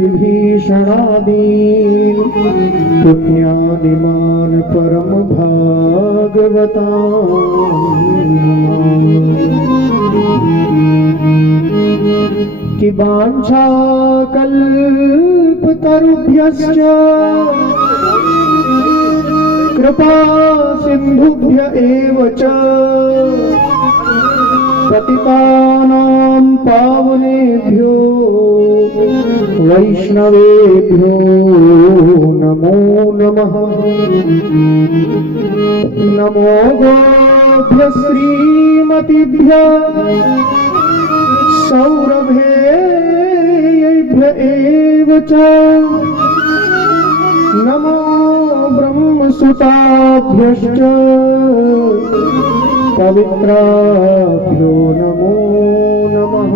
विभीषणादीन पुण्यादिमान परम भागवता कि वाञ्छा कल्पतरुभ्यश्च कृपा सिन्धुभ्य एव च पतितानां पावनेभ्यो वैष्णवेभ्यो नमो नमः। नमो गोभ्य श्रीमतिभ्य सौरभेभ्य एव च नमो ब्रह्मसुताभ्यश्च पवित्राभ्यो नमो नमः।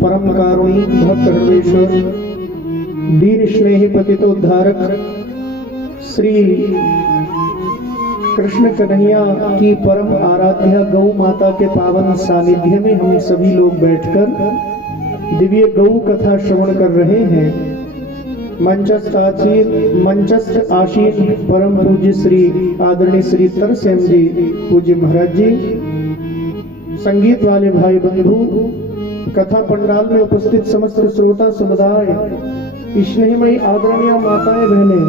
परम कारुणी भक्त हृदयेश्वर दीन स्नेही पतितोद्धारक श्री कृष्ण कन्हैया की परम आराध्या गौ माता के पावन सानिध्य में हम सभी लोग बैठकर दिव्य गौ कथा श्रवण कर रहे हैं। मंचस्थ आशीन परम पूज्य श्री आदरणीय श्री तरसेम जी पूज्य महाराज जी, संगीत वाले भाई बंधु, कथा पंडाल में उपस्थित समस्त श्रोता समुदाय, स्नेहमयी आदरणीय माताएं बहनें,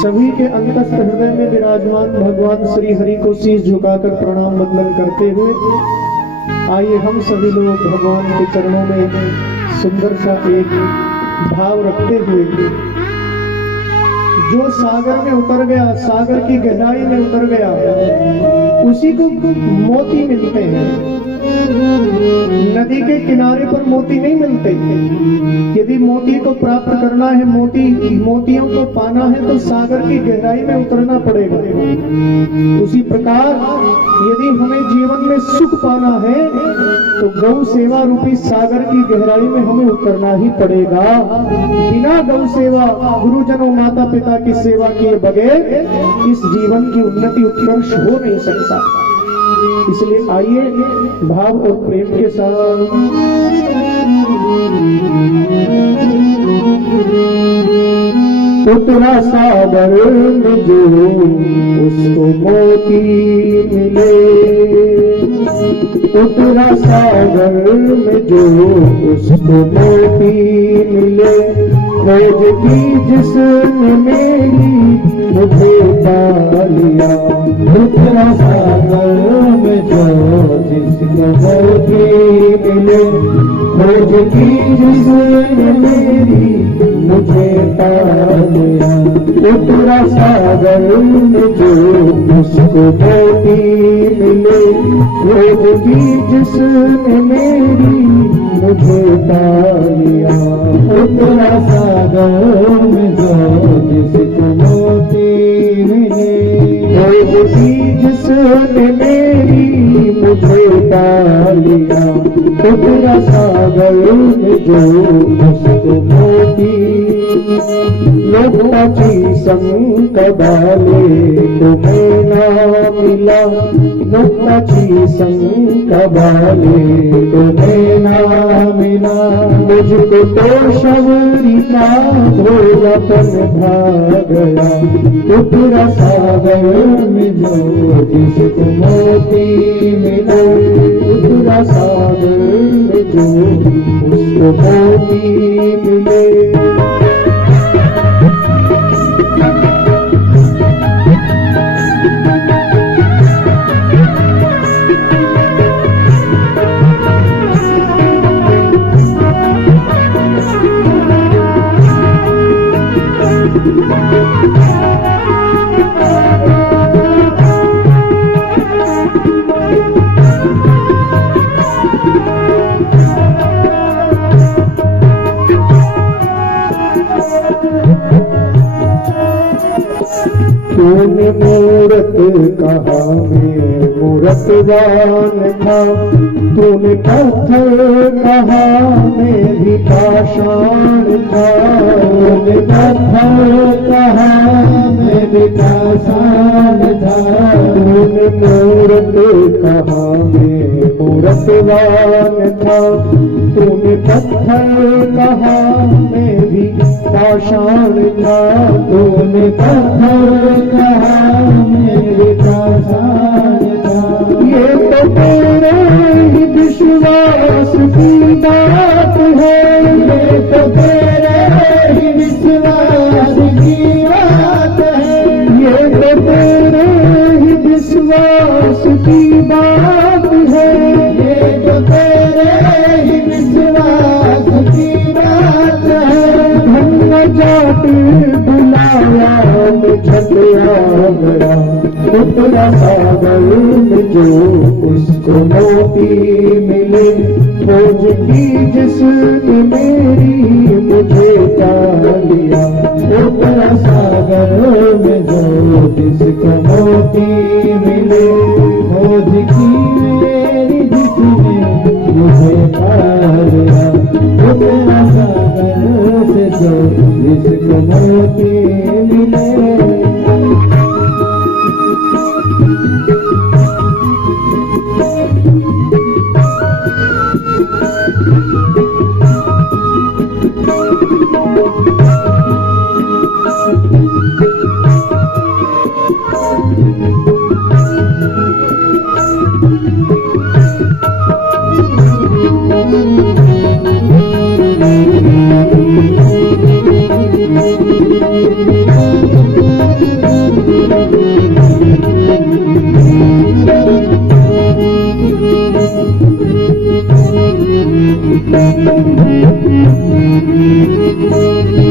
सभी के अंतस्थ हृदय में विराजमान भगवान श्री हरि को शीश झुकाकर प्रणाम वंदन करते हुए आइए हम सभी लोग भगवान के चरणों में सुंदर सा एक भाव रखते हुए, जो सागर में उतर गया, सागर की गहराई में उतर गया, उसी को मोती मिलते हैं। नदी के किनारे पर मोती नहीं मिलते। यदि मोती को प्राप्त करना है, मोतियों को पाना है तो सागर की गहराई में उतरना पड़ेगा। उसी प्रकार यदि हमें जीवन में सुख पाना है तो गौ सेवा रूपी सागर की गहराई में हमें उतरना ही पड़ेगा। बिना गौ सेवा, गुरुजनों, माता पिता की सेवा किए बगैर इस जीवन की उन्नति उत्कर्ष हो नहीं सकता। इसलिए आइए भाव और प्रेम के साथ उतरा सागर में जो उसको मोती मिले, उतरा सागर में जो उसको मोती मिले, खोज की जिसने मेरी मुझे पा लिया। उतरा सागर में जो जिसको मोती मिले, खोज की जिसने मेरी मुझे पा लिया। उतरा सागर में जो उसको मोती मिले, खोज की जिसने मेरी मुझे पा लिया। उतरा सागर में जो जिसको मोती मिले, खोज की जिसने मेरी मुझे पा लिया। उतरा सागर में जो उसको मोती लोकाची संकबाले तुम्हें ना मिला, लोकाची संकबाले तुम्हें ना मिला। मुझको तो शबरी का भोलापन भाग गया। उतरा सागर में जो जिसको मोती मिले, उतरा सागर में जो उसको मोती मिले। तूने मूरत कहा मैं मूरतवान था, तूने पत्थर कहा मैं भी पाषाण था। तूने पत्थर कहा मैं का शान था। तूने मूरत कहा मैं मूरतवान था, तूने पत्थर कहा मैं भी पाषाण था। तूने पत्थर कहा मैं भी पाषाण था। ये तो तेरे ही विश्वास की बात है, ये तो तेरे ही विश्वास की बात है। ये तो तेरे ही विश्वास की बात है। ये तो तेरे ही विश्वास की बात है। धन्य जाति बुलाया मैं छटिया गया, उतरा सागर में जो उसको मोती मिले। खोज की जिसने मेरी मुझे पा लिया, उतरा सागर में जो जिसको मोती मिले। खोज की मेरी जिसने मुझे पा लिया। उतरा सागर से जो जिसको मोती मिले।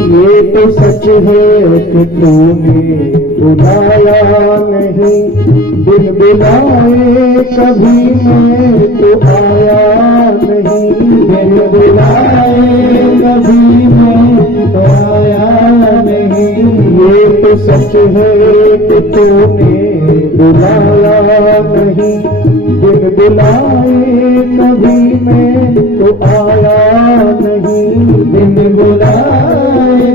ये तो सच है कि तूने बुलाया नहीं, बिन बुलाए कभी मैं तो आया नहीं। बिन बुलाए कभी मैं तो आया नहीं। ये तो सच है कि तूने बुलाया नहीं, बिन बुलाए कभी मैं तो आया नहीं। बिन बुलाए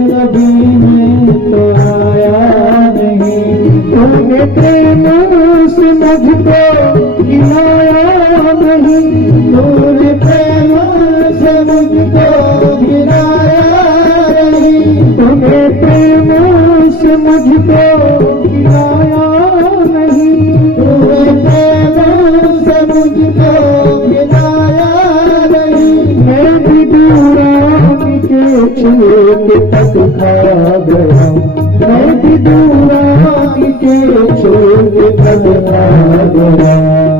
कभी मैं तो आया नहीं। तूने प्रेम से मुझको गिराया नहीं, तूने प्रेम से मुझको गिराया नहीं। तूने प्रेम से मुझको गिराया नहीं। तूने प्रेम से मुझको गिराया नहीं। मैं भी दूरानी के छूट तक खा गया, मैं भी दूरानी के छूट तक खा गया।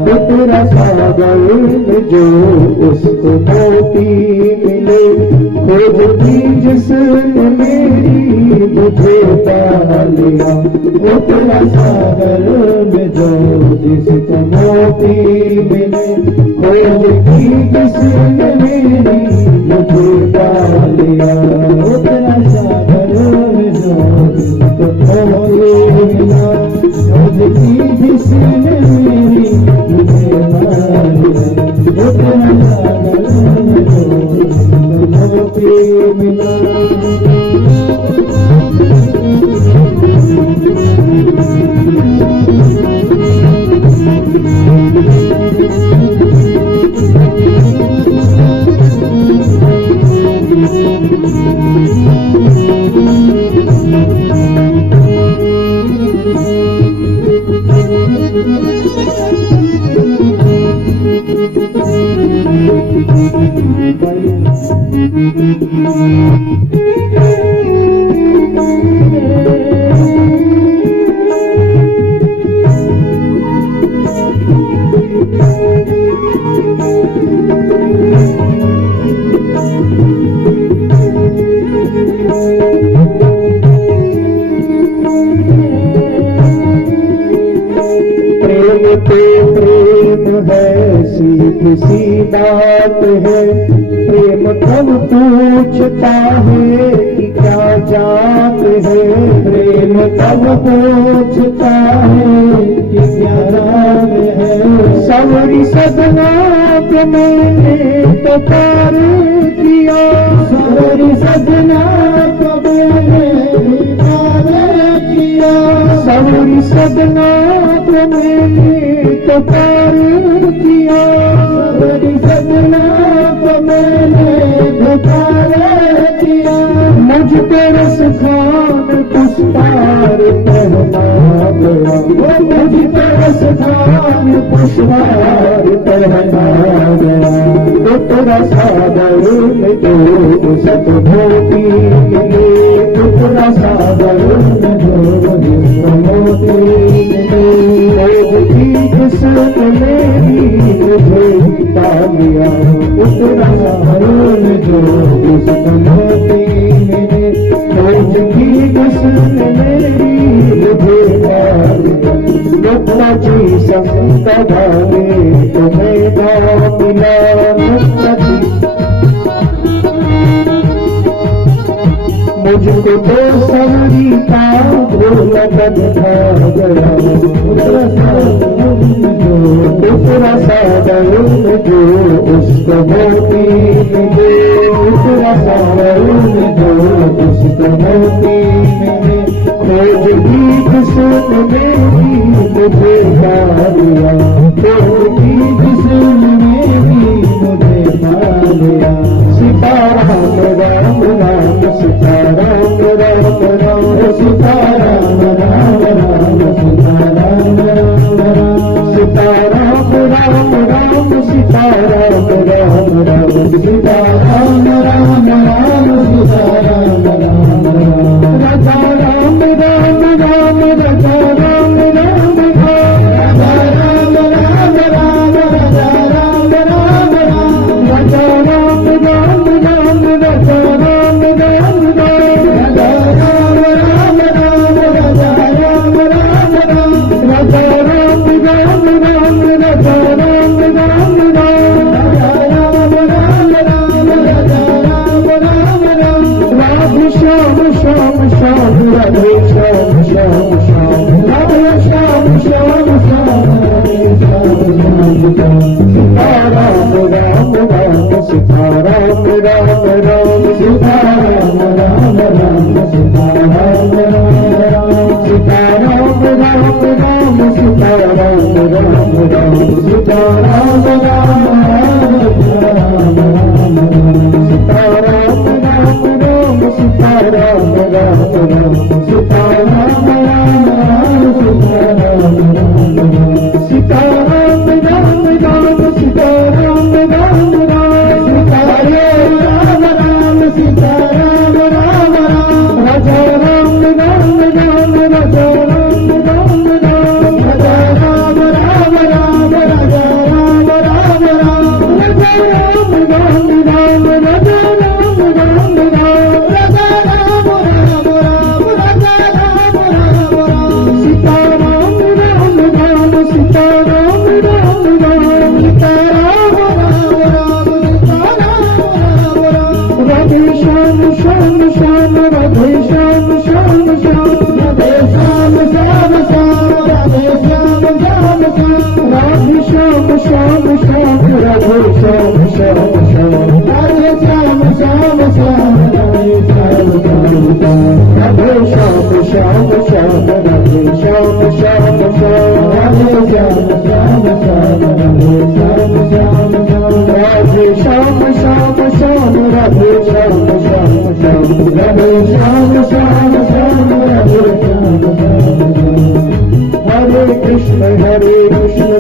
तो तेरा सागर में जो उसको मोती मिले, खोज की जिसने मेरी मुझे पा लिया। वो तेरा सागर में जो जिसको मोती मिले। खोज की जिसने मेरी मुझे पा लिया। वो तेरा सागर में जो जिसको मोती मिला। खोज की जिसने मेरी मुझे पा लिया। वो तेरा सागर में जो जिसको मोती मिला। प्रेम है सीधी सी बात है, प्रेम कब पूछता है कि क्या जात है। प्रेम कब पूछता है कि क्या जात है। सवरी सदना के मैंने तो पार किया, सवरी सदना को मैंने पार किया। सबरी सदना को मैंने तो पार किया, सबरी सदना को मैंने तो पार किया। मुझ पे रस खान पुष्पार पहना गया, मुझ पे रस खान पुष्पार पहना गया। पुत्र सागर में तो सतभूति मिले, पुत्र सागर में जो मोती मिले। रोज की किस्मत मेरी मुझे पा लिया, पुत्र सागर में जो मोती मिले। रोज की किस्मत मेरी मुझे पा लिया। मुक्ता जी संतधा में तुम्हें ना मिला, मुक्ता जी मुझको तो सवरी का भोला बंधा गया। दूसरा सागर जो उसको मोती मिले, दूसरा सागर जो उसको मोती मिले। खोज की किस्मत मेरी मुझे पा लिया, खोज की किस्मत मेरी मुझे पा लिया। सीताराम राम राम सीताराम राम राम सीताराम राम राम सीताराम राम राम सीताराम राम राम सीताराम राम राम सीताराम राम राम सीताराम राम राम। राजा राम राम राम राजा राम राम राम राजा राम राम राम राजा राम राम राम राजा राम राम राम राजा राम राम राम राजा राम राम राम राजा राम राम राम राजा राम राम राम राजा राम राम राम राजा राम राम राम। राधे श्याम श्याम श्याम राधे श्याम श्याम श्याम राधे श्याम श्याम श्याम राधे श्याम श्याम श्याम। सीताराम राम राम सीताराम राम राम सीताराम राम राम सीताराम राम राम सीताराम राम राम सीताराम राम राम सीताराम राम राम राम राम सीताराम राम राम सीताराम राम राम सीताराम राम राम सीताराम राम राम सीताराम राम राम सीताराम राम राम सीताराम राम सीताराम राम राम राजा राम राम राम राजा राम राम राम राजा राम राम राम राजा राम राम राम राजा राम राम राम राजा राम राम राम राजा राम राम राम राजा राम राम राम। सीताराम राम राम सीताराम राम राम सीताराम राम राम सीताराम राम राम। राधे श्याम श्याम श्याम राधे श्याम श्याम श्याम राधे श्याम श्याम श्याम राधे श्याम श्याम श्याम राधे श्याम श्याम श्याम राधे श्याम श्याम श्याम राधे श्याम श्याम श्याम राधे श्याम श्याम श्याम राधे श्याम श्याम श्याम राधे श्याम श्याम श्याम राधे श्याम श्याम श्याम राधे श्याम श्याम श्याम राधे श्याम श्याम श्याम राधे श्याम श्याम श्याम राधे श्याम श्याम श्याम राधे श्याम श्याम। हरे कृष्ण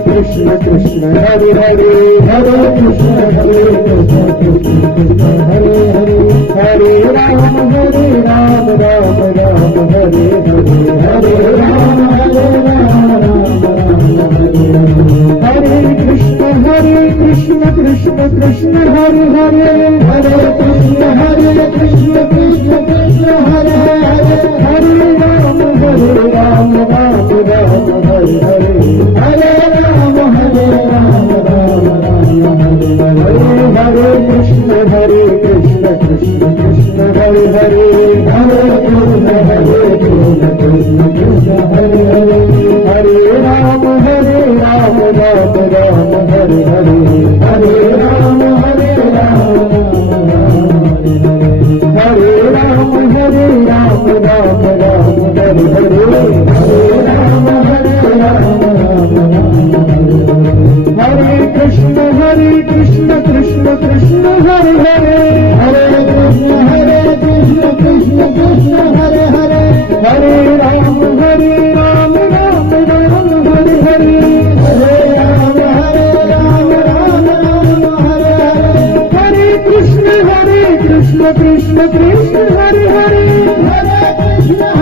कृष्ण कृष्ण हरे हरे हरे कृष्ण कृष्ण कृष्ण हरे हरे हरे राम राम राम हरे हरे हरे राम राम राम हरे कृष्ण कृष्ण कृष्ण हरे हरे हरे कृष्ण कृष्ण कृष्ण हरे हरे हरे राम राम राम हरे हरे हरे राम राम हरे हरे कृष्ण कृष्ण कृष्ण हरे हरे हरे कृष्ण कृष्ण हरे हरे हरे राम राम हरे हरे हरे राम हरे राम हरे राम राम हरे हरे हरे राम हरे कृष्ण कृष्ण कृष्ण हरे हरे हरे कृष्ण कृष्ण कृष्ण हरे हरे हरे राम राम राम हरे हरे हरे राम राम राम हरे हरे हरे कृष्ण कृष्ण कृष्ण हरे हरे कृष्ण कृष्ण कृष्ण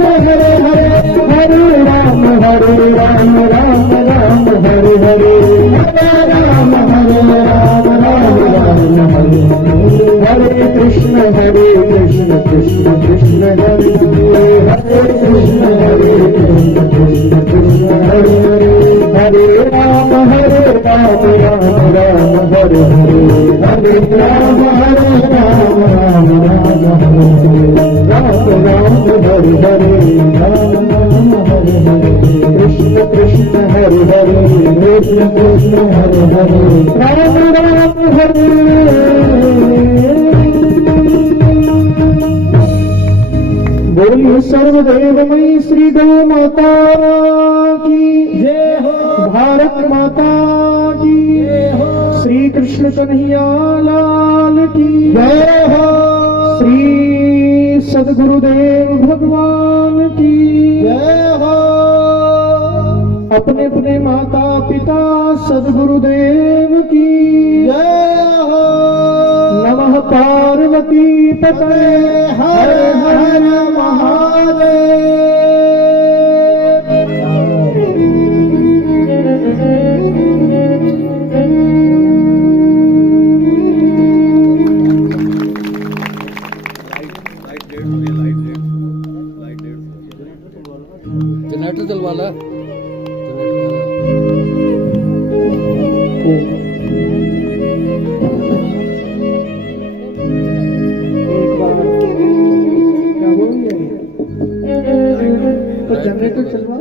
हरे हरे हरे राम राम राम हरे हरे हरे राम राम हरे हरे हरे राम राम हरे हरे कृष्ण कृष्ण कृष्ण हरे हरे हरे कृष्ण कृष्ण कृष्ण हरे हरे हरे राम राम हरे हरे राम हरे कृष्ण कृष्ण कृष्ण हरे हरे कृष्ण कृष्ण हरे हरे राम हरे राम हरे हरे कृष्ण कृष्ण हरे हरे कृष्ण कृष्ण हरे हरे राम हरे बोलिए सर्वदेवमयी श्री गौ माता की जय हो भारत माता की जय हो श्री कृष्ण कन्हैया लाल की जय हो श्री सद्गुरुदेव भगवान की जय हो अपने अपने माता पिता सद्गुरुदेव की जय हो नमः पार्वती पते हर हर महादेव जनरेटर चलवा ला एक बार क्या बोलेंगे तो जनरेटर चलवा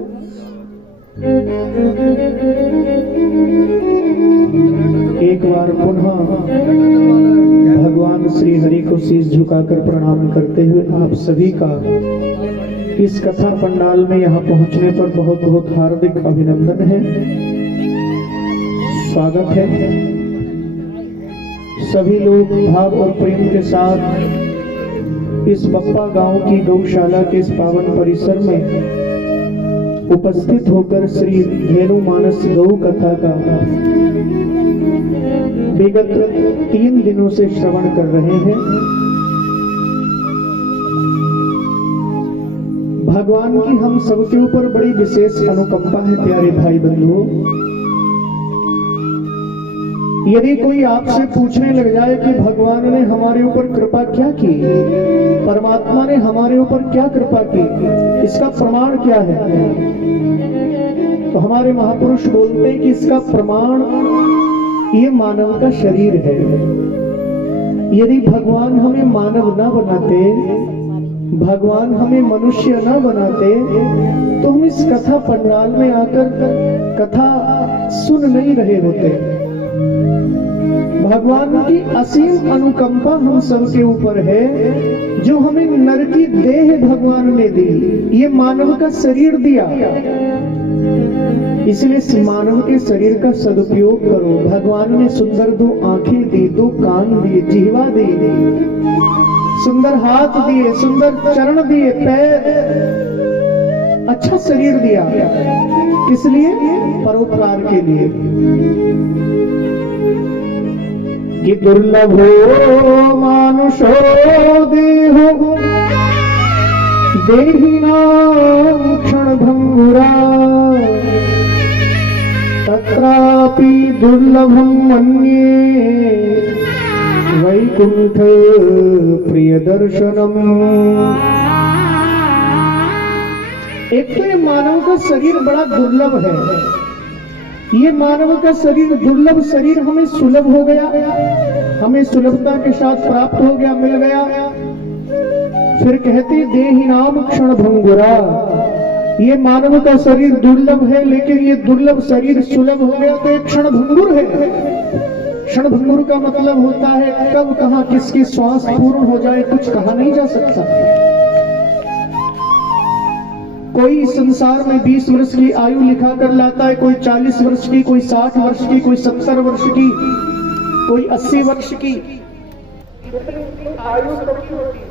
एक बार पुनः भगवान श्री हरि को शीश झुकाकर प्रणाम करते हुए आप सभी का इस कथा पंडाल में यहाँ पहुंचने पर बहुत बहुत हार्दिक अभिनंदन है, स्वागत है। सभी लोग भाव और प्रेम के साथ इस बप्पा गांव की गौशाला के इस पावन परिसर में उपस्थित होकर श्री धेनु मानस गौ कथा का विगत 3 दिनों से श्रवण कर रहे हैं। भगवान की हम सबके ऊपर बड़ी विशेष अनुकंपा है प्यारे भाई बंधुओं। यदि कोई आपसे पूछने लग जाए कि भगवान ने हमारे ऊपर कृपा क्या की, परमात्मा ने हमारे ऊपर क्या कृपा की, इसका प्रमाण क्या है, तो हमारे महापुरुष बोलते हैं कि इसका प्रमाण ये मानव का शरीर है। यदि भगवान हमें मानव न बनाते, भगवान हमें मनुष्य न बनाते, तो हम इस कथा पंडाल में आकर कथा सुन नहीं रहे होते। भगवान की असीम अनुकंपा हम सबके ऊपर है, जो हमें नर की देह भगवान ने दी, ये मानव का शरीर दिया। इसलिए इस मानव के शरीर का सदुपयोग करो। भगवान ने सुंदर 2 आंखें दी, 2 कान दिए, जिह्वा दी, सुंदर हाथ दिए, सुंदर चरण दिए, पैर, अच्छा शरीर दिया। किस लिए? परोपकार के लिए। कि दुर्लभो मानुषो देहो देहिनां क्षणभंगुरा तत्रापि दुर्लभं मन्ये वैकुंठ प्रिय दर्शनम। एक तो ये मानव का शरीर बड़ा दुर्लभ है। ये मानव का शरीर दुर्लभ शरीर हमें सुलभ हो गया। हमें सुलभता के साथ प्राप्त हो गया, मिल गया। फिर कहते देहि नाम क्षण भंगुरा, ये मानव का शरीर दुर्लभ है, लेकिन ये दुर्लभ शरीर सुलभ हो गया तो एक क्षण भंगुर है। क्षण भंगुर का मतलब होता है कब कहां किसकी श्वास पूर्ण हो जाए कुछ कहा नहीं जा सकता। कोई संसार में 20 वर्ष की आयु लिखा कर लाता है, कोई 40 वर्ष की, कोई 60 वर्ष की, कोई 70 वर्ष की, कोई 80 वर्ष की आयु कभी होती है।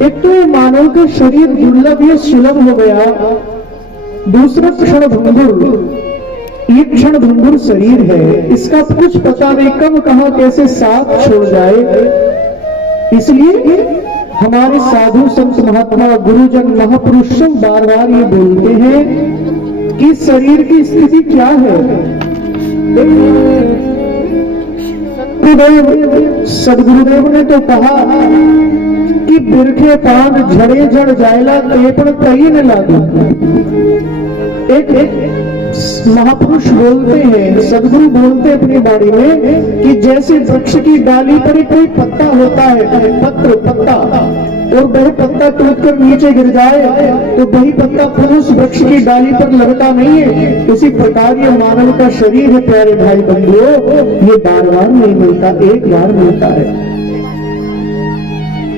एक तो मानव का शरीर दुर्लभ या सुलभ हो गया, दूसरा क्षण भंगुर, ये क्षण भंगुर शरीर है, इसका कुछ पता नहीं कब कहां कैसे साथ छोड़ जाए। इसलिए हमारे साधु संत महात्मा गुरुजन महापुरुष बार बार ये बोलते हैं कि शरीर की स्थिति क्या है। सदगुरुदेव ने तो कहा कि बिरखे पान झड़े जड़ जायला तेपन कई न लागू। एक महापुरुष बोलते हैं, सदगुरु बोलते हैं अपनी वाणी में कि जैसे वृक्ष की डाली पर कोई पत्ता होता है, पत्ता, और वही पत्ता टूटकर नीचे गिर जाए तो वही पत्ता फिर उस वृक्ष की डाली पर लगता नहीं है। उसी प्रकार ये मानव का शरीर है प्यारे भाई बंधुओं, ये बार बार नहीं मिलता, एक बार मिलता है।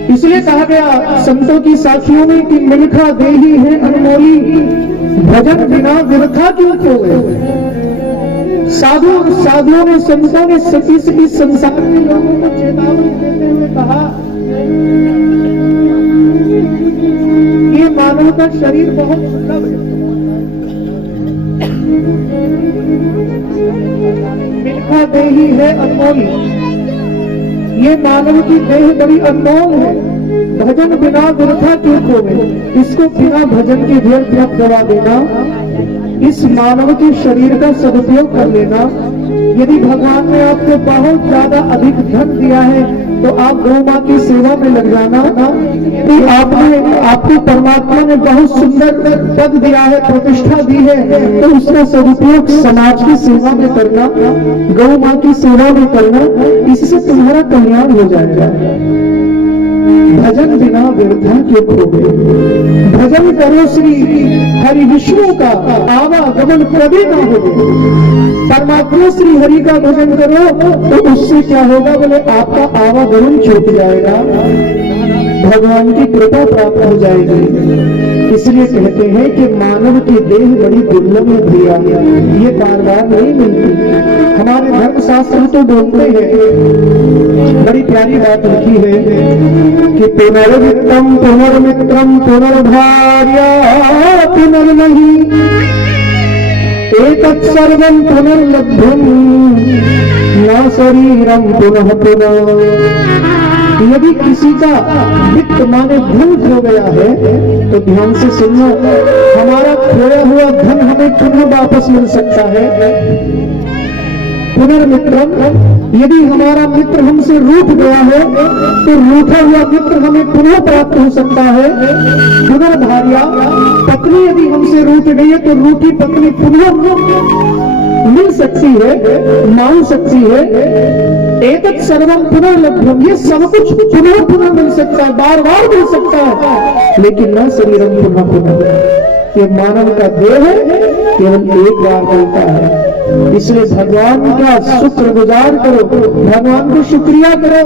इसलिए कहा गया संतों की साखियों में कि मिलखा देही है अनमोली, भजन बिना व्यर्था क्यों खोए। साधुओं ने संतों ने सती से इस संसार के लोगों को चेतावनी देते हुए कहा ये मानव का शरीर बहुत दुर्लभ है। मिलखा देही है अनमोली, ये मानव की देह बड़ी अनमोल है, भजन बिना व्यर्था क्यों खोवे। इसको बिना भजन के व्यर्थ मत गवा देना, इस मानव के शरीर का सदुपयोग कर लेना। यदि भगवान ने आपको बहुत ज्यादा अधिक धन दिया है तो आप गौ माँ की सेवा में लग जाना। कि आपको परमात्मा ने बहुत सुंदर पद दिया है, प्रतिष्ठा दी है, तो उसका सदुपयोग समाज की सेवा में करना, गौ माँ की सेवा में करना, इससे तुम्हारा कल्याण हो जाएगा। भजन बिना व्यर्था क्यों खोवे, भजन करो श्री हरि विष्णु का, आवागमन कभी ना हो। परमात्मा श्री हरि का भजन करो तो उससे क्या होगा बोले आपका आवागमन छूट जाएगा, भगवान की कृपा प्राप्त हो जाएगी। इसलिए कहते हैं कि मानव की देह बड़ी दुर्लभ है भैया, ये बार बार नहीं मिलती। हमारे धर्म शास्त्र तो बोलते हैं, बड़ी प्यारी बात लिखी है कि पुनर्वित्तम पुनर्मित्रम पुनर्भार्या पुनर्नहि एतत् सर्वं पुनर्लभ्यं न शरीरं पुनः पुनः। यदि किसी का वित्त माने धन खो गया है तो ध्यान से सुनो, हमारा खोया हुआ धन हमें पुनः वापस मिल सकता है। पुनर्मित्रम, यदि हमारा मित्र हमसे रूठ गया है तो रूठा हुआ मित्र हमें पुनः प्राप्त हो सकता है। पुनर्भार्या, पत्नी यदि हमसे रूठ गई है तो रूठी पत्नी पुनः मिल सकती है, मान सकती है। एतत् सर्वं पुनर्लभ्यम, ये सब कुछ पुनः मिल सकता है, बार बार मिल सकता है, लेकिन न शरीरम पुनः। ये मानव का देह केवल एक बार मिलता है। इसलिए भगवान का शुक्रगुजार करो, भगवान को शुक्रिया करो।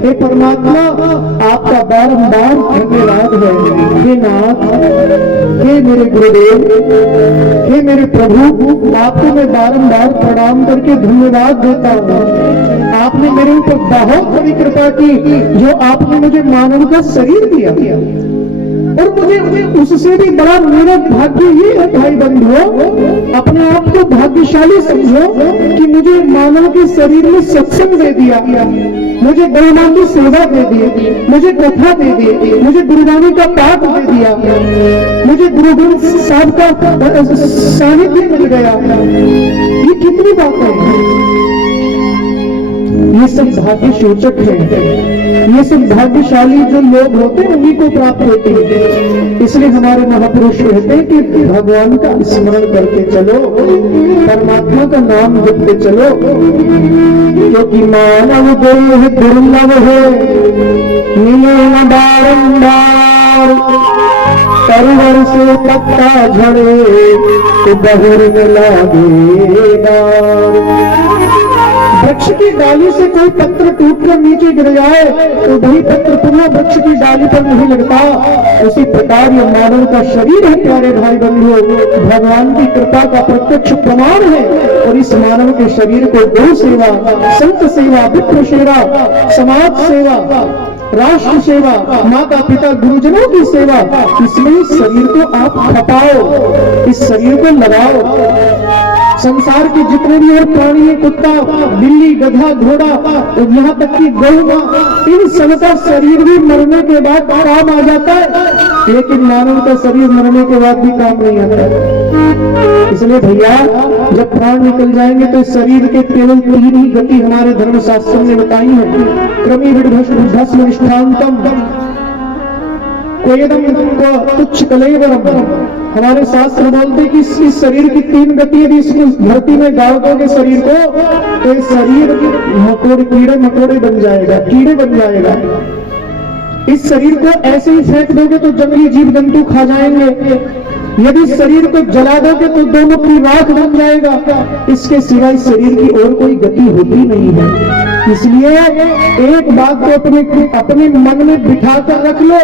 हे परमात्मा, आपका बारंबार धन्यवाद है। हे नाथ, हे मेरे गुरुदेव, हे मेरे प्रभु, आपको मैं बारंबार प्रणाम करके धन्यवाद देता हूँ। आपने मेरे ऊपर बहुत बड़ी कृपा की, जो आपने मुझे मानव का शरीर दिया, और मुझे उससे भी बड़ा मेरा भाग्य ये है भाई बंधुओं, अपने आप को भाग्यशाली समझो कि मुझे मानव के शरीर में सत्संग दे दिया, मुझे गौमां की सेवा दे दी, मुझे कथा दे दी, मुझे गुरुवाणी का पाठ दे दिया, मुझे गुरु ग्रंथ साहब का सानिध्य मिल गया। ये कितनी बातें हैं। ये सब भाग्य सूचक है, ये सब भाग्यशाली जो लोग होते हैं उन्हीं को प्राप्त होती है। इसलिए हमारे महापुरुष कहते हैं कि भगवान का स्मरण करके चलो, परमात्मा का नाम जपते चलो, क्योंकि मानव देह दुर्लभ है, मिले न बारंबार, तरवर से पत्ता झड़े तो बहुर में लागेगा। वृक्ष की डाली से कोई पत्र टूटकर नीचे गिर जाए तो वही पत्र पुनः वृक्ष की डाली पर नहीं लगता। उसी प्रकार ये मानव का शरीर है प्यारे भाई बंधुओं, भगवान की कृपा का प्रत्यक्ष प्रमाण है। और इस मानव के शरीर को गौ सेवा, संत सेवा, विप्र सेवा, समाज सेवा, राष्ट्र सेवा, माता पिता गुरुजनों की सेवा, इसमें इस शरीर को आप खपाओ, इस शरीर को लगाओ। संसार के जितने भी और प्राणी है, कुत्ता, बिल्ली, गधा, घोड़ा, यहाँ तक कि गौ मां, इन सबका शरीर भी मरने के बाद काम आ जाता है, लेकिन मानव का शरीर मरने के बाद भी काम नहीं आता। इसलिए भैया जब प्राण निकल जाएंगे तो शरीर के केवल 3 ही गति हमारे धर्मशास्त्र ने बताई है। क्रमी भस्म निष्ठान्तम, कोयदम तुच्छ कलेवरम। हमारे शास्त्र बोलते कि इस शरीर की 3 गति, यदि इसको धरती में गाड़ दोगे शरीर को तो ये शरीर मकोड़े, कीड़े मकोड़े बन जाएगा, कीड़े बन जाएगा। इस शरीर को ऐसे ही फेंक दोगे तो जंगली जीव जंतु खा जाएंगे। यदि शरीर को जला दोगे तो दोनों की राख बन जाएगा। इसके सिवाय शरीर की और कोई गति होती नहीं है। इसलिए एक बात को अपने मन में बिठा कर रख लो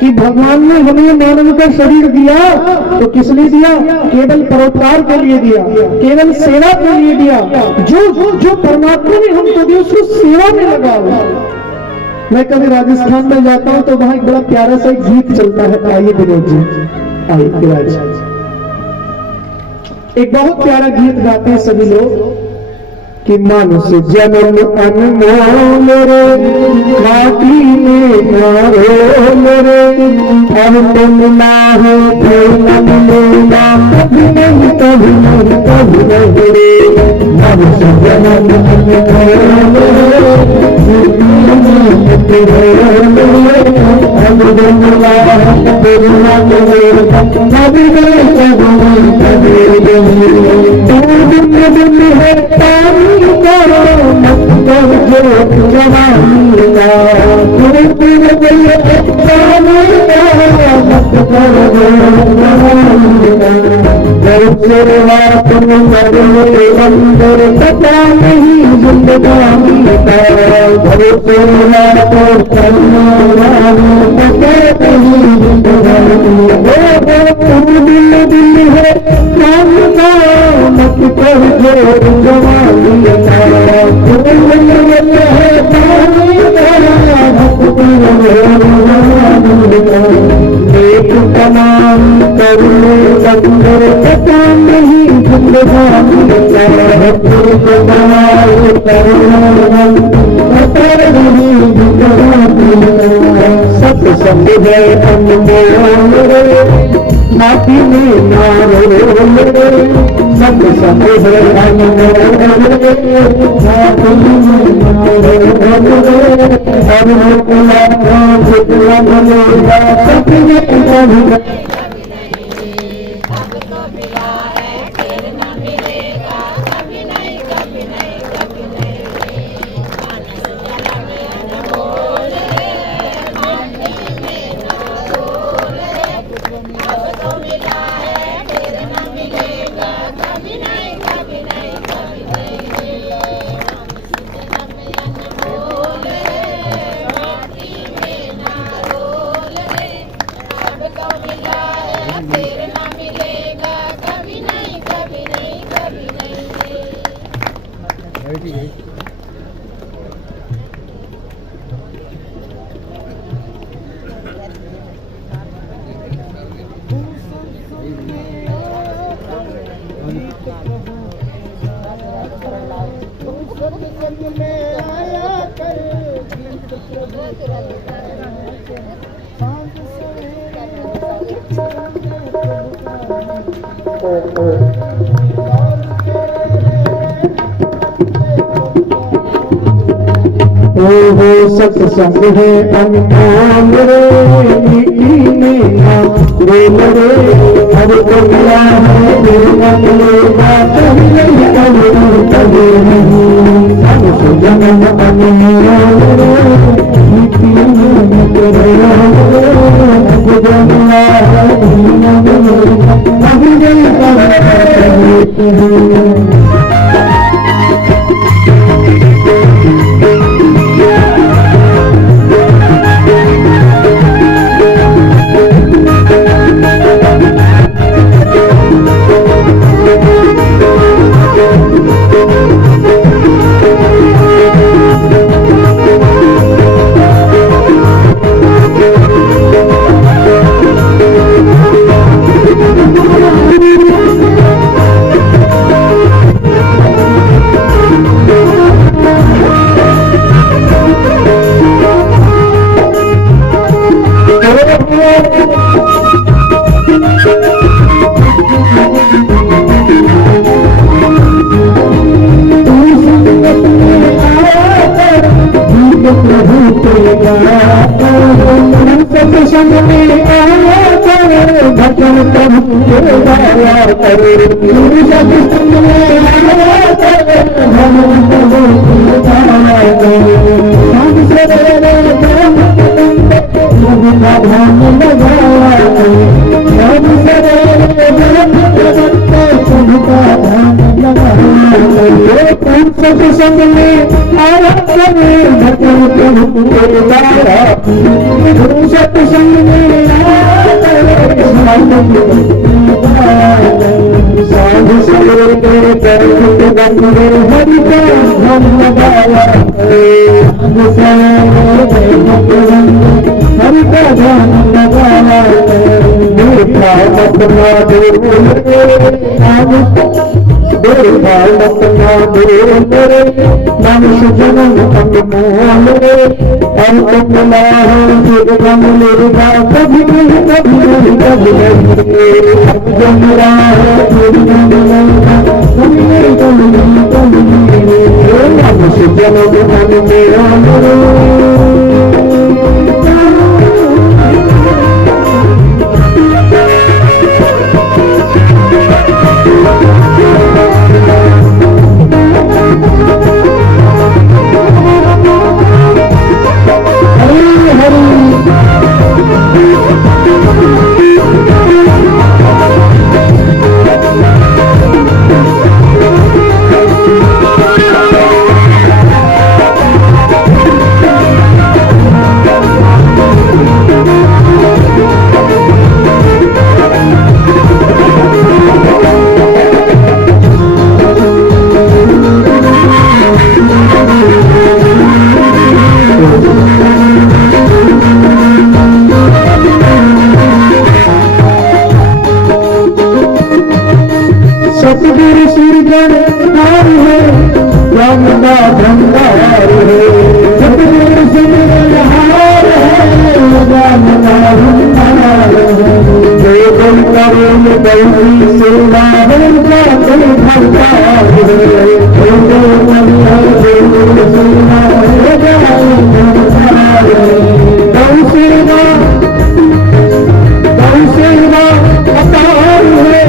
कि भगवान ने हमें मानव का शरीर दिया तो किस लिए दिया? केवल परोपकार के लिए दिया, केवल सेवा के लिए दिया। जो परमात्मा ने हमको दिया उसको सेवा में लगाओ। मैं कभी राजस्थान में जाता हूं तो वहां एक बड़ा प्यारा सा एक गीत चलता है, आइए विनोद जी, आइए विराज। एक बहुत प्यारा गीत गाते हैं सभी लोग कि मनुष्य जन्म अनमोल रे, माटी में नारोल रे, अब तो मिला है फिर न मिलेगा, कभी नहीं कभी नहीं कभी नहीं रे। मनुष्य जन्म अनमोल रे, अब तो मिला है फिर न मिलेगा, कभी नहीं कभी नहीं कभी नहीं है। पता नहीं जिंदगानी का दिल दिल है काम का मत कर जो जवानी एक तमाम करुणे बंदर पता नहीं जिंदगानी सत्संग है अनमोल माटी में नारोल रे, सत्संग है अनमोल माटी में नारोल रे, जितना मिलेगा सपने का ओहो सत्संग है अनमोल रे, मीठी मीठा प्रेम रे, अब तो मिला है दिल मन लेगा, कभी नहीं कभी नहीं, सब जन्म अनमोल रे, मीठी मीठा प्रेम रे, अब तो मिला है दिल मन लेगा, कभी नहीं कभी नहीं। सत्संग में आया करे सत्संग में आया करे साधु सवेरे तेरे पैर बंदे हरि का हम लगाया हरि का ध्यान लगाया मीठा अपना मेरे मनुष्य जन्म अनमोल रे, अंत मिला है फिर गम लेगा, कभी नहीं कभी नहीं कभी नहीं, अब मिला है फिर गम लेगा, कभी नहीं कभी नहीं कभी नहीं, मनुष्य जन्म अनमोल रे। सतगुरु सिरजनहार है, ज्ञान का भंडार है, सतगुरु सिरजनहार है, ज्ञान का भंडार है, जो कोई करे गौरी सेवा उनका कोई भंडार है, जो कोई करे गौरी सेवा उनका भंडार है, गौ सेवा अपार है,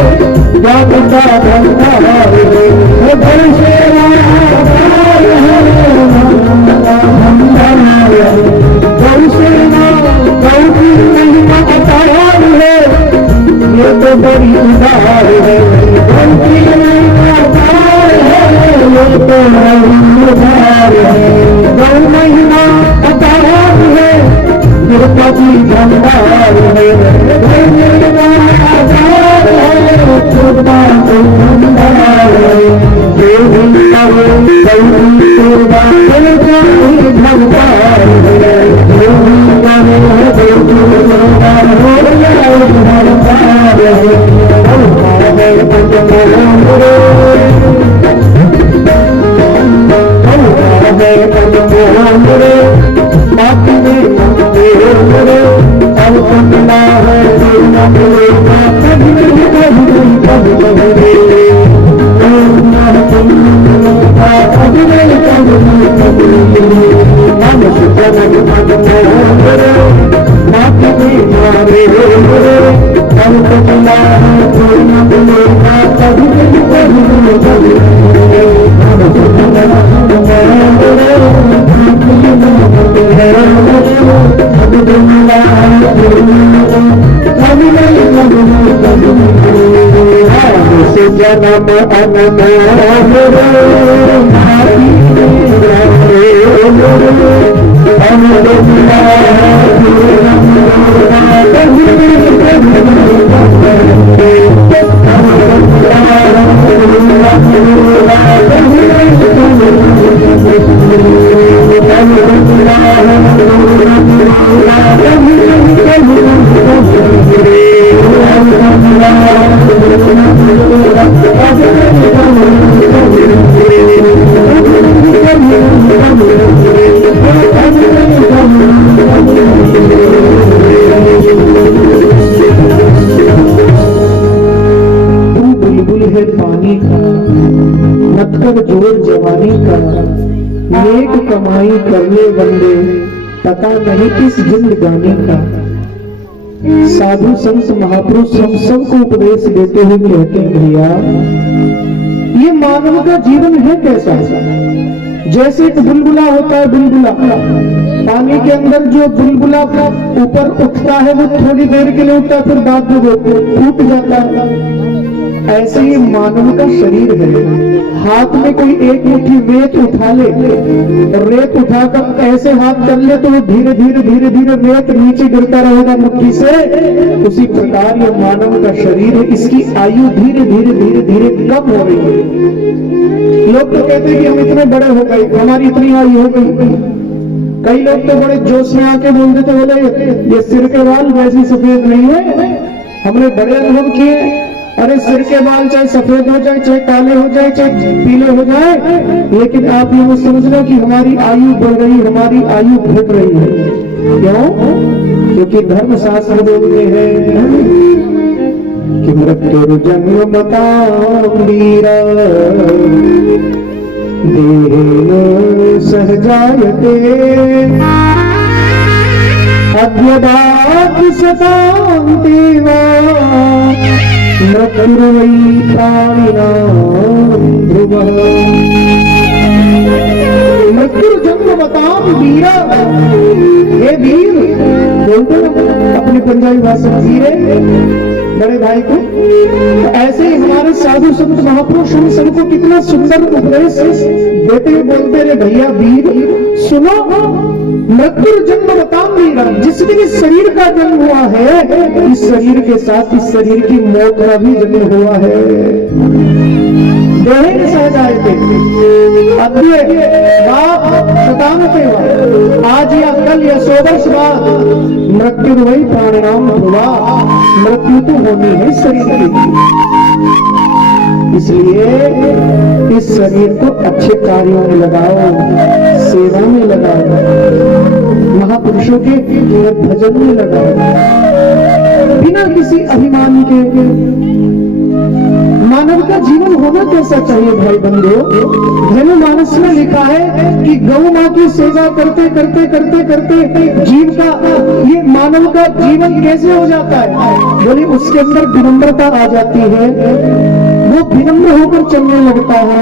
ज्ञान का भंडार है, गौ सेवा अपार है, ज्ञान का भंडार है, गौ सेवा गौ की महिमा अपार है, ये तो बड़ी उदार है, गौ की महिमा अपार है, ये तो बड़ी उदार है, गौ महिमा अपार है, कृपा की भंडार है, गौ महिमा अपार है, कृपा की भंडार है, देवी करो गौरी सेवा उनका ही भंडार है, देवी करो गौरी सेवा उनका ही भंडार है, हमारे पंचमोहन रे, हमारे पंचमोहन रे, बाकी में मंदिर रे, अब तो मिला है फिर न मिलेगा, कभी नहीं कभी नहीं कभी नहीं, कभी नहीं कभी नहीं कभी नहीं, जन्म अनमोल पानी का मत कर जोर जवानी का, नेक कमाई करने बंदे पता नहीं किस जिंदगानी का। साधु संत महापुरुष हम सबको उपदेश देते हुए कहते हैं भैया ये मानव का जीवन है कैसा, जैसे एक बुलबुला होता है, बुलबुला पानी के अंदर जो बुलबुला ऊपर उठता है वो थोड़ी देर के लिए उठता है, फिर बाद में वो टूट जाता है। ऐसे ही मानव का शरीर है, हाथ में कोई एक मुट्ठी रेत उठा ले, रेत उठाकर ऐसे हाथ कर ले तो वो धीरे धीरे धीरे धीरे रेत नीचे गिरता रहेगा मुट्ठी से। उसी प्रकार ये मानव का शरीर है, इसकी आयु धीरे धीरे धीरे धीरे कम हो रही है। लोग तो कहते हैं कि हम इतने बड़े हो गए, हमारी इतनी आयु हो गई। कई लोग तो बड़े जोश में आके बोल देते, बोले ये सिर के बाल वैसे सफेद नहीं है। हमने बड़े अनुभव किए, अरे सिर के बाल चाहे सफेद हो जाए, चाहे काले हो जाए, चाहे पीले हो जाए, लेकिन आप ये मत समझना कि हमारी आयु बढ़ रही, हमारी आयु घट रही है। क्यों? क्योंकि धर्मशास्त्र बोलते हैं कि मृत्यु जन्म वीरा देन सहजायते अद्यदात् शतान्ति वा मृत्युर्वै प्राणिनां ध्रुवः। मृत्युर्जन्मवतां वीरा, हे वीर बोलते ना अपनी पंजाबी भाषा वीरे बड़े भाई को। ऐसे ही हमारे साधु संत महापुरुष हम सबको कितना सुंदर उपदेश देते हुए बोलते रहे, भैया वीर सुनो, मृत्यु जन्म बताओ वीरा, जिस दिन इस शरीर का जन्म हुआ है, इस शरीर के साथ इस शरीर की मौत का भी जन्म हुआ है। देहेन सहजायते अद्य शतान्ते वा, आज या कल या 100 वर्ष बाद मृत्युर्वै प्राणिनां ध्रुवा, मृत्यु तो होनी है शरीर की। इसलिए इस शरीर को अच्छे कार्यों में लगाओ, सेवा में लगाओ, महापुरुषों के भजन में लगाओ, बिना किसी अभिमान के। मानव का जीवन होना कैसा चाहिए भाई बंधु? धनुमानस में लिखा है कि गौ माँ की सेवा करते करते करते करते जीव का, ये मानव का जीवन कैसे हो जाता है? बोले उसके अंदर विनम्रता आ जाती है, वो विनम्र होकर चलने लगता है,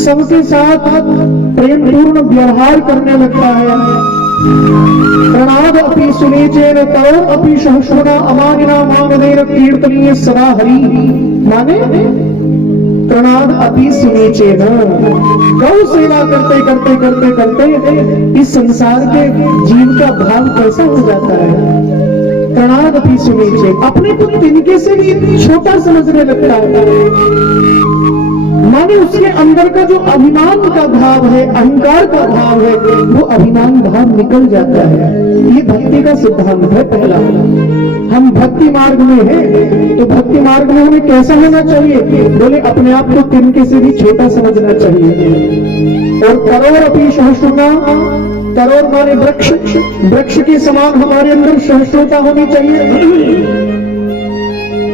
सबके साथ प्रेम पूर्ण व्यवहार करने लगता है। प्रणाद अपि सुनीचेन तौ अपि सहस्रना अमानिना मांगदेर कीर्तनीय सदा हरि। माने प्रणाद अपि सुनीचेन, गौ सेवा करते करते करते करते इस संसार के जीव का भाव कैसा हो जाता है? प्रणाद अपि सुनीचेन, अपने को तिनके से भी छोटा समझने लगता है। माने उसके अंदर का जो अभिमान का भाव है, अहंकार का भाव है, वो अभिमान भाव निकल जाता है। ये भक्ति का सिद्धांत है पहला। हम भक्ति मार्ग में हैं, तो भक्ति मार्ग में हमें कैसा होना चाहिए? बोले अपने आप को तिनके से भी छोटा समझना चाहिए। और करोड़ अपनी सहस्रता, करोड़ माने वृक्ष, वृक्ष के समान हमारे अंदर सहस्रता होनी चाहिए।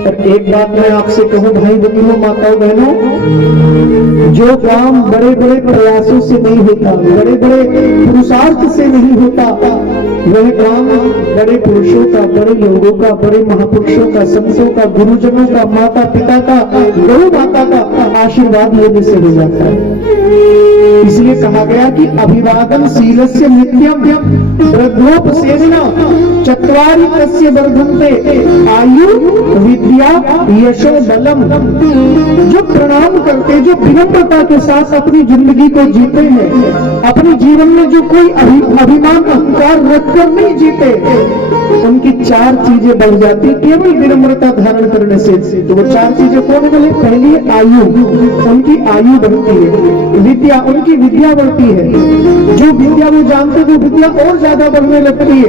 और एक बात मैं आपसे कहूं भाई बंधुओं, माताओं बहनों, जो काम बड़े बड़े प्रयासों से नहीं होता, बड़े बड़े पुरुषार्थ से नहीं होता, वह काम बड़े पुरुषों का, बड़े लोगों का, बड़े महापुरुषों का, संतों का, गुरुजनों का, माता पिता का, गौ माता का आशीर्वाद लेने से हो जाता है। इसलिए कहा गया कि अभिवादन शीलस्य नित्यम वृद्धोपसेवना, चत्वारि तस्य वर्धन्ते आयु विद्या यशो बलम। जो प्रणाम करते, जो विनम्रता के साथ अपनी जिंदगी को जीते हैं, अपने जीवन में जो कोई अभिमान अहंकार रखकर नहीं जीते, उनकी 4 चीजें बढ़ जाती केवल विनम्रता धारण करने से। तो वो 4 चीजें कौन बोले? पहली आयु, उनकी आयु बढ़ती है। विद्या, उनकी विद्या बढ़ती है। जो विद्या वो जानते वो विद्या और ज्यादा बढ़ने लगती है।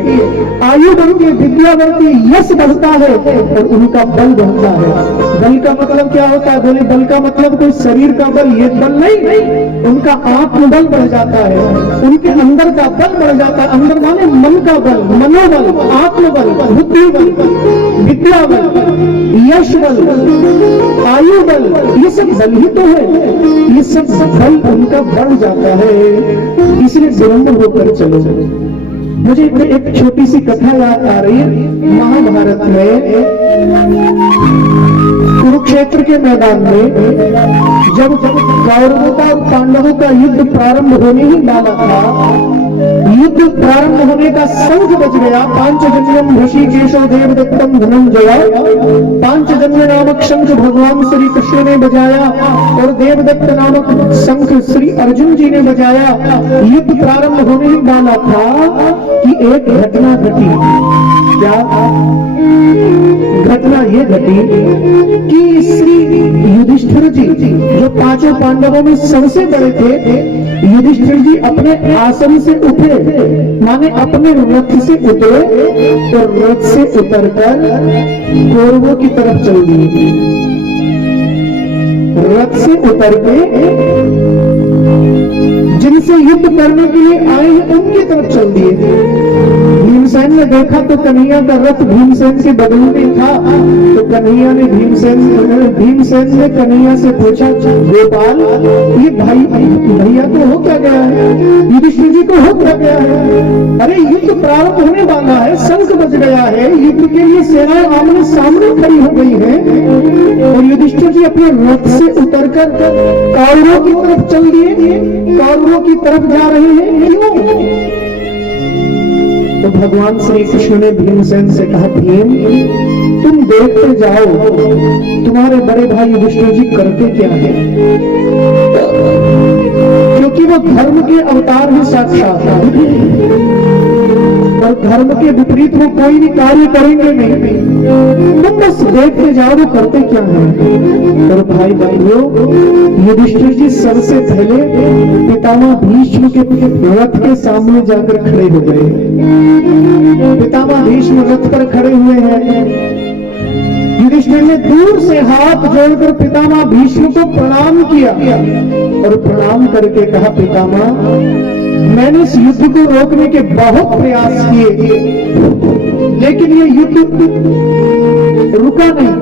आयु बढ़ती है, विद्या बढ़ती है, यश बढ़ता है और उनका बल बढ़ता है। बल का मतलब क्या होता है? बोले बल का मतलब कोई शरीर का बल, ये बल नहीं, उनका आत्मबल बढ़ जाता है, उनके अंदर का बल बढ़ जाता है। अंदर माने मन का बल, मनोबल, आत्मबल, बुद्धि बल, विद्या बल, यश बल, आयु बल, ये सब बल ही तो है। ये सब बल उनका बढ़ जाता है, इसलिए विनम्र होकर चलो। मुझे एक छोटी सी कथा याद आ रही है। महाभारत में कुरुक्षेत्र के मैदान में जब कौरवों का और पांडवों का युद्ध प्रारंभ होने ही वाला था, युद्ध प्रारंभ होने का शंख बज गया। पांचजन्यम ऋषिकेशो देवदत्तम धनंजय, पांचजन्य नामक शंख भगवान श्री कृष्ण ने बजाया और देवदत्त नामक शंख श्री अर्जुन जी ने बजाया। युद्ध प्रारंभ होने ही वाला था कि एक घटना घटी। क्या घटना? ये घटी कि श्री युधिष्ठिर जी, जो 5 पांडवों में सबसे बड़े थे, युधिष्ठिर जी अपने आसन से उठे, माने अपने रथ से उतरे और रथ से उतरकर कौरवों की तरफ चल दिए। रथ से उतर के जिनसे युद्ध करने के लिए आए हैं उनकी तरफ चल दिए। भीमसेन ने देखा तो कन्हैया का रथ भीमसेन के बगल में था, तो कन्हैया ने भीमसेन ने कन्हैया से पूछा, गोपाल ये भैया को हो क्या गया है? युधिष्ठिर जी को हो क्या गया है? अरे युद्ध प्रारंभ होने वाला है, शंख बज गया है, युद्ध के लिए सेनाएं आमने सामने खड़ी हो गई है और युधिष्ठिर जी अपने रथ से उतरकर कौरवों की तरफ चल दिए, कौरवों की तरफ जा रहे हैं। क्यों? तो भगवान श्री कृष्ण ने भीमसेन से कहा, भीम तुम देखते जाओ तुम्हारे बड़े भाई युधिष्ठिर जी करते क्या है, क्योंकि वो धर्म के अवतार हैं साक्षात, और धर्म के विपरीत वो कोई भी कार्य करेंगे नहीं। तुम बस देखते जाओ वो करते क्या है। और भाई भाइयों, युधिष्ठिर जी सबसे पहले पितामह भीष्म के रथ के सामने जाकर खड़े हो गए। पितामह भीष्म रथ पर खड़े हुए हैं। युधिष्ठिर ने दूर से हाथ जोड़कर पितामह भीष्म को प्रणाम किया और प्रणाम करके कहा, पितामह मैंने इस युद्ध को रोकने के बहुत प्रयास किए, लेकिन ये युद्ध रुका नहीं।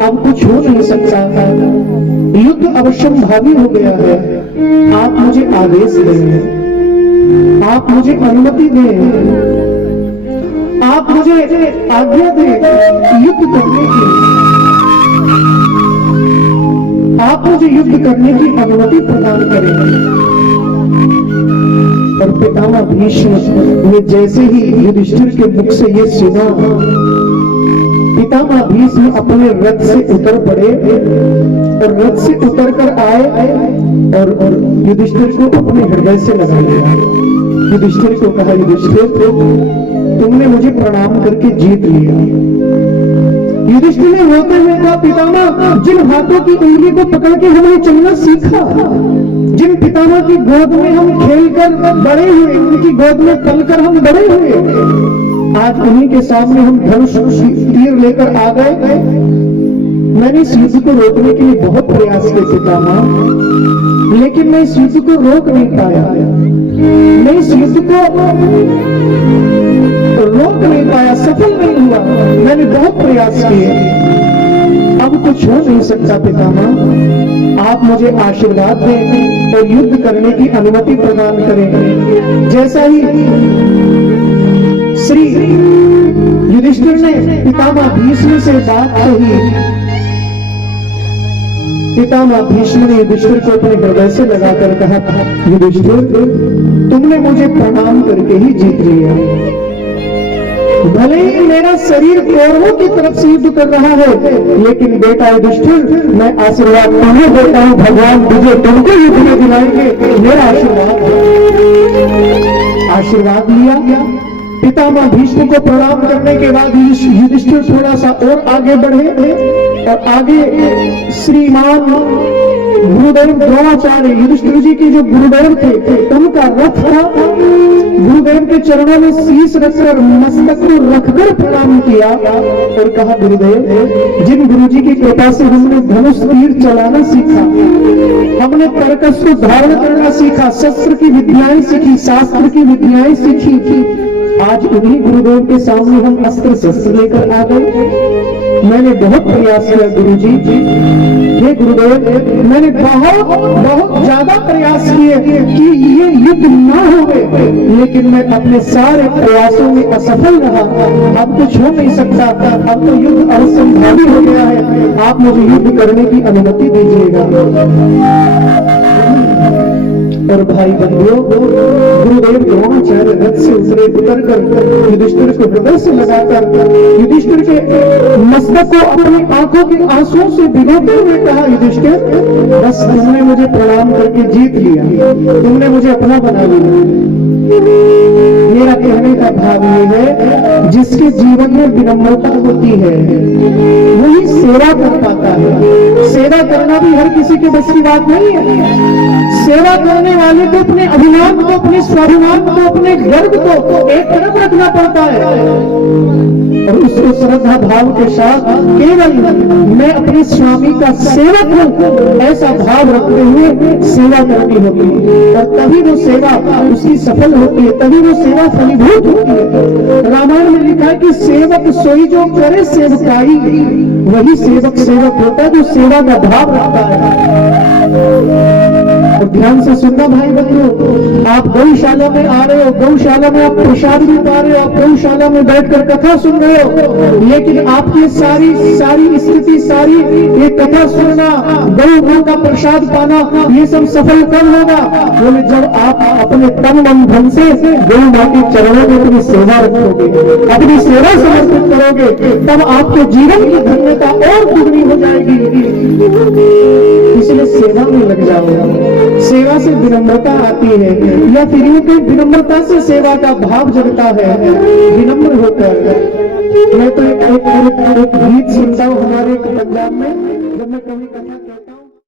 अब कुछ हो नहीं सकता, युद्ध अवश्यंभावी हो गया है। आप मुझे आदेश दें, आप मुझे अनुमति दें, आप मुझे आज्ञा दें युद्ध करने की, आप मुझे युद्ध करने की अनुमति प्रदान करें। और पितामह भीष्म ने जैसे ही युधिष्ठिर के मुख से ये सुना, पितामह भीष्म अपने रथ से उतर पड़े और रथ से उतर कर आए और युधिष्ठिर को अपने हृदय से लगा लिया। युधिष्ठिर को कहा, युधिष्ठिर तुमने मुझे प्रणाम करके जीत लिया। युधिष्ठिर ने रोते हुए कहा, पितामह जिन हाथों की उंगली को पकड़ के हमने चलना सीखा, जिन पितामह की गोद में हम खेलकर बड़े हुए, उनकी गोद में पलकर हम बड़े हुए, आज उन्हीं के सामने हम धनुष तीर लेकर आ गए। मैंने इस युद्ध को रोकने के लिए बहुत प्रयास किए पितामह, लेकिन मैं इस युद्ध को रोक नहीं पाया। मैं इस युद्ध को रोक नहीं पाया, सफल नहीं हुआ। मैंने बहुत प्रयास किए, अब कुछ हो नहीं सकता पितामह। आप मुझे आशीर्वाद दें और युद्ध करने की अनुमति प्रदान करें। जैसा ही श्री युधिष्ठिर ने पितामह भीष्म से बात कही, पितामह भीष्म ने युधिष्ठिर को अपने हृदय से लगाकर कहा, युधिष्ठिर तुमने मुझे प्रणाम करके ही जीत लिया। भले ही मेरा शरीर कौरवों की तरफ से युद्ध कर रहा है, लेकिन बेटा युधिष्ठिर मैं आशीर्वाद तुम्हें देता हूं, भगवान तुझे तुमको युद्ध में दिलाएंगे, मेरा आशीर्वाद। आशीर्वाद लिया। पितामह भीष्म को प्रणाम करने के बाद युधिष्ठिर थोड़ा सा और आगे बढ़े और आगे श्रीमान गुरुदेव द्रोणाचार्य, युधिष्ठिर जी के जो गुरुदेव थे, उनका रथ था। गुरुदेव के चरणों में शीश रखकर मस्तक को रखकर प्रणाम किया और कहा, गुरुदेव जिन गुरुजी की कृपा से हमने धनुष तीर चलाना सीखा, हमने तर्कस को धारण करना सीखा, शस्त्र की विद्याएं सीखी, शास्त्र की विद्याएं सीखी, आज उन्हीं गुरुदेव के सामने हम अस्त्र शस्त्र लेकर आ गए। मैंने बहुत प्रयास किया गुरुजी, हे गुरुदेव मैंने बहुत ज्यादा प्रयास किए कि ये युद्ध ना होवे, लेकिन मैं अपने सारे प्रयासों में असफल रहा। अब कुछ हो नहीं सकता, अब तो युद्ध असंभावी हो गया है, आप मुझे युद्ध करने की अनुमति दीजिएगा। और भाई बंधुओं, गुरुदेव द्रोणाचार्य रथ से उतरकर युधिष्ठिर को हृदय से लगाकर युधिष्ठिर के मस्तक को अपनी आंखों के आंसुओं से भिगोते हुए कहा, युधिष्ठिर बस तुमने मुझे प्रणाम करके जीत लिया, तुमने मुझे अपना बना लिया। मेरा कहने का भाव ये है, जिसके जीवन में विनम्रता होती है वही सेवा कर पाता है। सेवा करना भी हर किसी के बस की बात नहीं है। सेवा करने वाले को अपने अभिमान को, अपने स्वाभिमान को, अपने गर्व को एक तरफ रखना पड़ता है और उसको श्रद्धा भाव के साथ केवल मैं अपने स्वामी का सेवक हूं ऐसा भाव रखते हुए सेवा करनी होती है, और तभी वो सेवा उसकी सफल होती है, तभी वो सेवा फलीभूत होती है। रामायण में लिखा है कि सेवक सोई जो करे सेवकाई, वही सेवक होता है जो सेवा का भाव रखता है। और ध्यान से सुनना भाई बंधु, आप गौशाला में आ रहे हो, गौशाला में आप प्रसाद भी पा रहे हो, आप गौशाला में बैठकर कथा सुन रहे हो, लेकिन आपकी सारी स्थिति, सारी ये कथा सुनना, गौ का प्रसाद पाना, ये सब सफल कब होगा? बोले जब आप अपने तन मन धन से गौ मां के चरणों में अपनी सेवा रखोगे, अपनी सेवा समर्पित करोगे, तब आपके जीवन की धन्यता और दुगनी हो जाएगी। इसलिए सेवा में लग जाओ। सेवा से विनम्रता आती है, या फिर यूं कि विनम्रता से सेवा का भाव जगता है, विनम्र होकर। मैं तो एक गीत सुनता हूँ हमारे पंजाब में, जब मैं कभी कथा कहता हूँ।